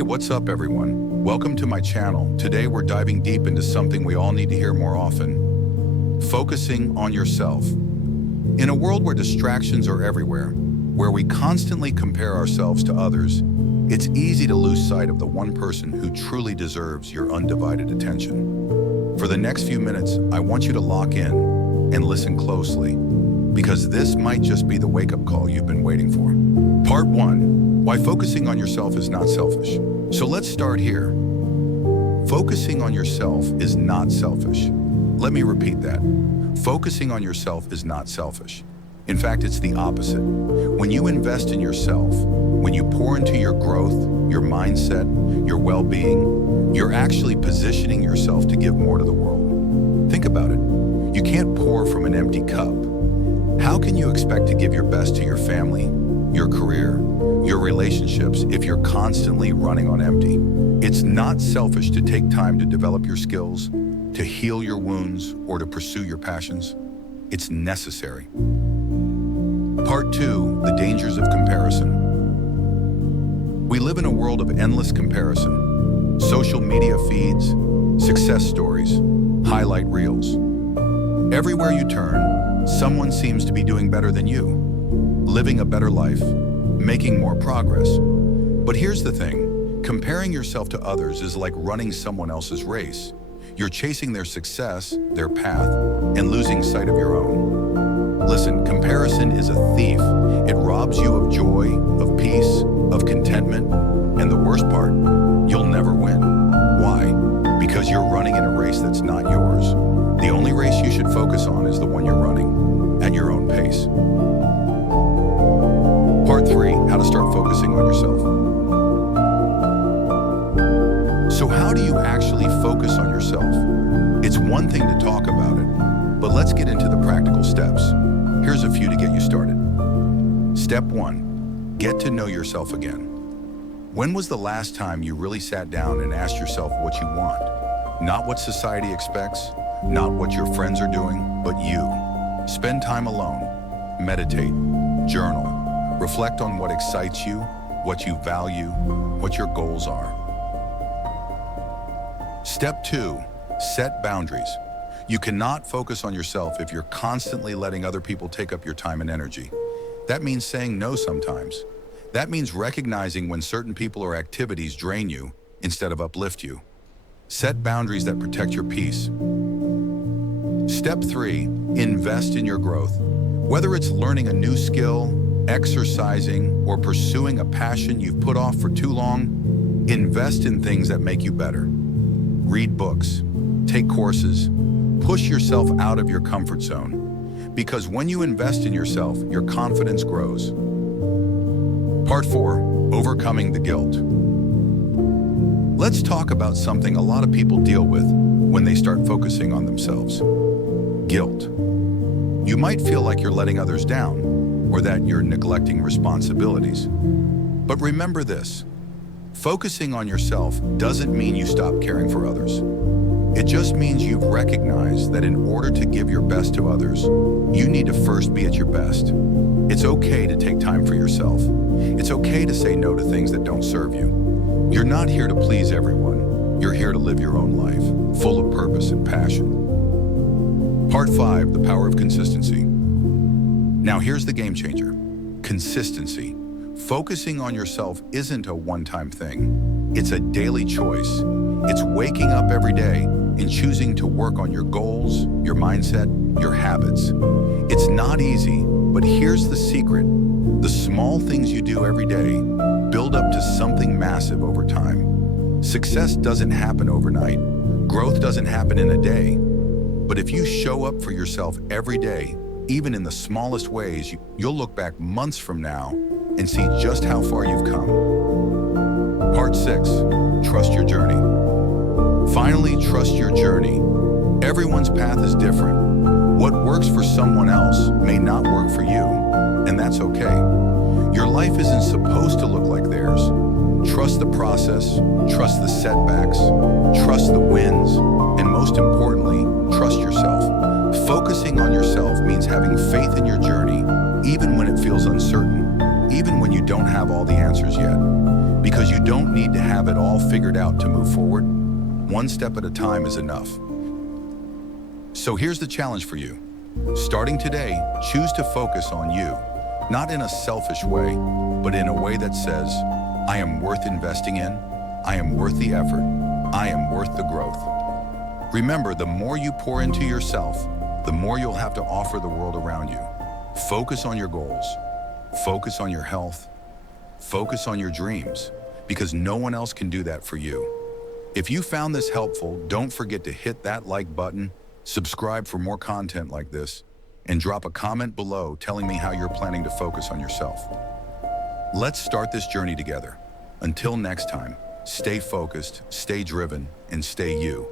Hey, what's up everyone? Welcome to my channel. Today we're diving deep into something we all need to hear more often. Focusing on yourself. In a world where distractions are everywhere, where we constantly compare ourselves to others, it's easy to lose sight of the one person who truly deserves your undivided attention. For the next few minutes, I want you to lock in and listen closely, because this might just be the wake-up call you've been waiting for. Part 1. Why focusing on yourself is not selfish. So let's start here. Focusing on yourself is not selfish. Let me repeat that. Focusing on yourself is not selfish. In fact, it's the opposite. When you invest in yourself, when you pour into your growth, your mindset, your well-being, you're actually positioning yourself to give more to the world. Think about it. You can't pour from an empty cup. How can you expect to give your best to your family, your career, your relationships if you're constantly running on empty? It's not selfish to take time to develop your skills, to heal your wounds, or to pursue your passions. It's necessary. Part 2, the dangers of comparison. We live in a world of endless comparison. Social media feeds, success stories, highlight reels. Everywhere you turn, someone seems to be doing better than you, living a better life, making more progress. But here's the thing, comparing yourself to others is like running someone else's race. You're chasing their success, their path, and losing sight of your own. Listen, comparison is a thief. It robs you of joy, of peace, of contentment, and the worst part, you'll never win. Why? Because you're running in a race that's not yours. The only race you should focus on is the one you're running, at your own pace. Part 3, how to start focusing on yourself. So how do you actually focus on yourself? It's one thing to talk about it, but let's get into the practical steps. Here's a few to get you started. Step 1, get to know yourself again. When was the last time you really sat down and asked yourself what you want? Not what society expects, not what your friends are doing, but you. Spend time alone, meditate, journal, reflect on what excites you, what you value, what your goals are. Step 2, set boundaries. You cannot focus on yourself if you're constantly letting other people take up your time and energy. That means saying no sometimes. That means recognizing when certain people or activities drain you instead of uplift you. Set boundaries that protect your peace. Step 3, invest in your growth. Whether it's learning a new skill, exercising, or pursuing a passion you've put off for too long, invest in things that make you better. Read books, take courses, push yourself out of your comfort zone. Because when you invest in yourself, your confidence grows. Part 4, overcoming the guilt. Let's talk about something a lot of people deal with when they start focusing on themselves. Guilt. You might feel like you're letting others down, or that you're neglecting responsibilities. But remember this, focusing on yourself doesn't mean you stop caring for others. It just means you've recognized that in order to give your best to others, you need to first be at your best. It's okay to take time for yourself. It's okay to say no to things that don't serve you. You're not here to please everyone. You're here to live your own life, full of purpose and passion. Part 5, the power of consistency. Now here's the game changer. Consistency. Focusing on yourself isn't a one-time thing. It's a daily choice. It's waking up every day and choosing to work on your goals, your mindset, your habits. It's not easy, but here's the secret. The small things you do every day build up to something massive over time. Success doesn't happen overnight. Growth doesn't happen in a day. But if you show up for yourself every day, even in the smallest ways, you'll look back months from now and see just how far you've come. Part 6, trust your journey. Finally, trust your journey. Everyone's path is different. What works for someone else may not work for you, and that's okay. Your life isn't supposed to look like theirs. Trust the process, trust the setbacks, trust the wins, and most importantly, trust yourself. Focusing on yourself means having faith in your journey, even when it feels uncertain, even when you don't have all the answers yet. Because you don't need to have it all figured out to move forward. One step at a time is enough. So here's the challenge for you. Starting today, choose to focus on you, not in a selfish way, but in a way that says, I am worth investing in, I am worth the effort, I am worth the growth. Remember, the more you pour into yourself, the more you'll have to offer the world around you. Focus on your goals, focus on your health, focus on your dreams, because no one else can do that for you. If you found this helpful, don't forget to hit that like button, subscribe for more content like this, and drop a comment below telling me how you're planning to focus on yourself. Let's start this journey together. Until next time, stay focused, stay driven, and stay you.